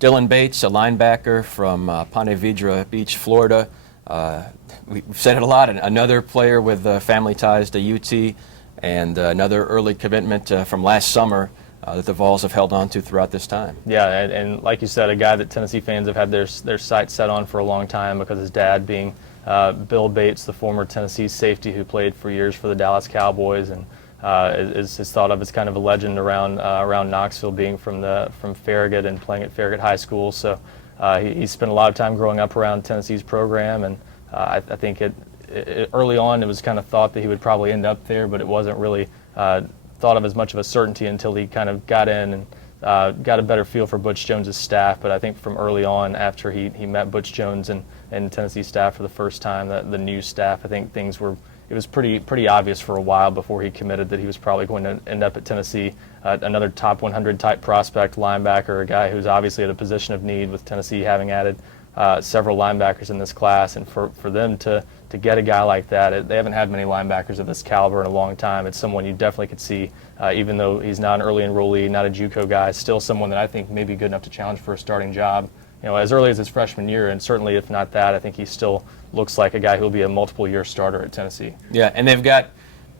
Dillon Bates, a linebacker from Ponte Vedra Beach, Florida. We've said it a lot, another player with family ties to UT, and another early commitment from last summer that the Vols have held on to throughout this time. Yeah, and like you said, a guy that Tennessee fans have had their sights set on for a long time, because his dad being Bill Bates, the former Tennessee safety who played for years for the Dallas Cowboys, and is thought of as kind of a legend around Knoxville, being from Farragut and playing at Farragut High School. So he spent a lot of time growing up around Tennessee's program, and I think early on it was kind of thought that he would probably end up there, but it wasn't really thought of as much of a certainty until he kind of got in and got a better feel for Butch Jones's staff. But I think from early on, after he met Butch Jones and Tennessee staff for the first time, the new staff, I think it was pretty obvious for a while before he committed that he was probably going to end up at Tennessee. Another top 100 type prospect linebacker, a guy who's obviously at a position of need, with Tennessee having added several linebackers in this class, and for them to get a guy like that, they haven't had many linebackers of this caliber in a long time. It's someone you definitely could see, even though he's not an early enrollee, not a JUCO guy, still someone that I think may be good enough to challenge for a starting job, as early as his freshman year. And certainly, if not that, I think he still looks like a guy who will be a multiple-year starter at Tennessee. Yeah, and they've got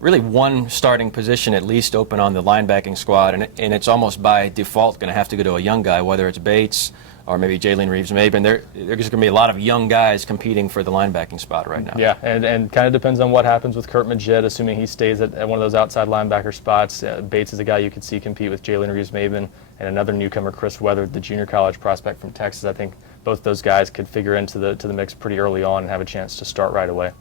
really one starting position at least open on the linebacking squad, and it's almost by default going to have to go to a young guy, whether it's Bates or maybe Jalen Reeves-Maben. There's going to be a lot of young guys competing for the linebacking spot right now. Yeah, and kind of depends on what happens with Kurt Majid, assuming he stays at one of those outside linebacker spots. Bates is a guy you could see compete with Jalen Reeves-Maben, and another newcomer, Chris Weatherd, the junior college prospect from Texas. I think both those guys could figure into the mix pretty early on and have a chance to start right away.